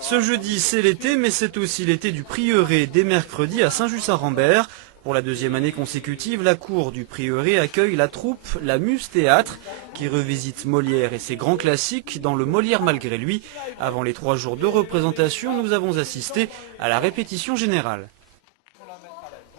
Ce jeudi, c'est l'été, mais c'est aussi l'été du Prieuré, dès mercredi à Saint-Just-Saint-Rambert. Pour la deuxième année consécutive, la cour du Prieuré accueille la troupe La Muse Théâtre, qui revisite Molière et ses grands classiques dans le Molière malgré lui. Avant les 3 jours de représentation, nous avons assisté à la répétition générale.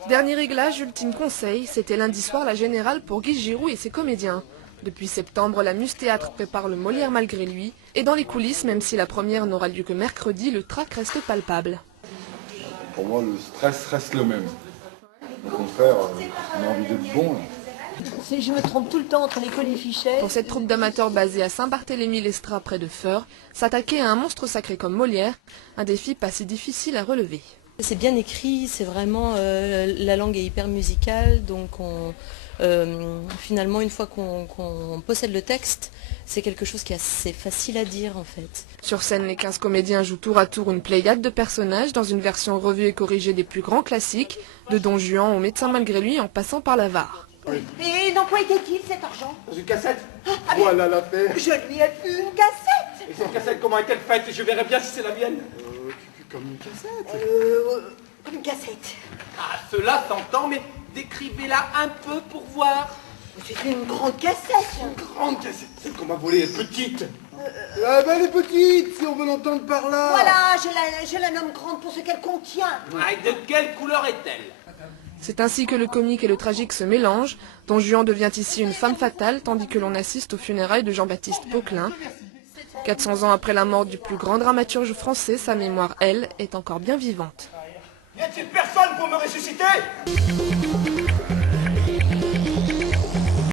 Dernier réglage, ultime conseil, c'était lundi soir la générale pour Guy Giroud et ses comédiens. Depuis septembre, la Muse Théâtre prépare le Molière malgré lui. Et dans les coulisses, même si la première n'aura lieu que mercredi, le trac reste palpable. Pour moi, le stress reste le même. Au contraire, on a envie d'être bon. Je me trompe tout le temps entre l'école et Fichet. Pour cette troupe d'amateurs basée à Saint-Barthélemy-l'Estrat près de Feurs, s'attaquer à un monstre sacré comme Molière, un défi pas si difficile à relever. C'est bien écrit, c'est vraiment, la langue est hyper musicale, donc finalement une fois qu'on possède le texte, c'est quelque chose qui est assez facile à dire en fait. Sur scène, les 15 comédiens jouent tour à tour une pléiade de personnages dans une version revue et corrigée des plus grands classiques, de Don Juan au Médecin malgré lui en passant par l'Avare. Et dans quoi était-il cet argent? Dans une cassette. Voilà l'affaire. Je lui ai plus une cassette. Et cette cassette, comment est-elle faite? Je verrai bien si c'est la mienne. Comme une cassette. Comme une cassette. Ah, cela s'entend, mais décrivez-la un peu pour voir. C'est une grande cassette. Une grande cassette. Celle qu'on m'a volée est petite. Ah ben elle est petite, si on veut l'entendre par là. Voilà, je la nomme grande pour ce qu'elle contient. Ah, et de quelle couleur est-elle? C'est ainsi que le comique et le tragique se mélangent. Don Juan devient ici une femme fatale, tandis que l'on assiste aux funérailles de Jean-Baptiste Poquelin. 400 ans après la mort du plus grand dramaturge français, sa mémoire, elle, est encore bien vivante. Y a-t-il personne pour me ressusciter?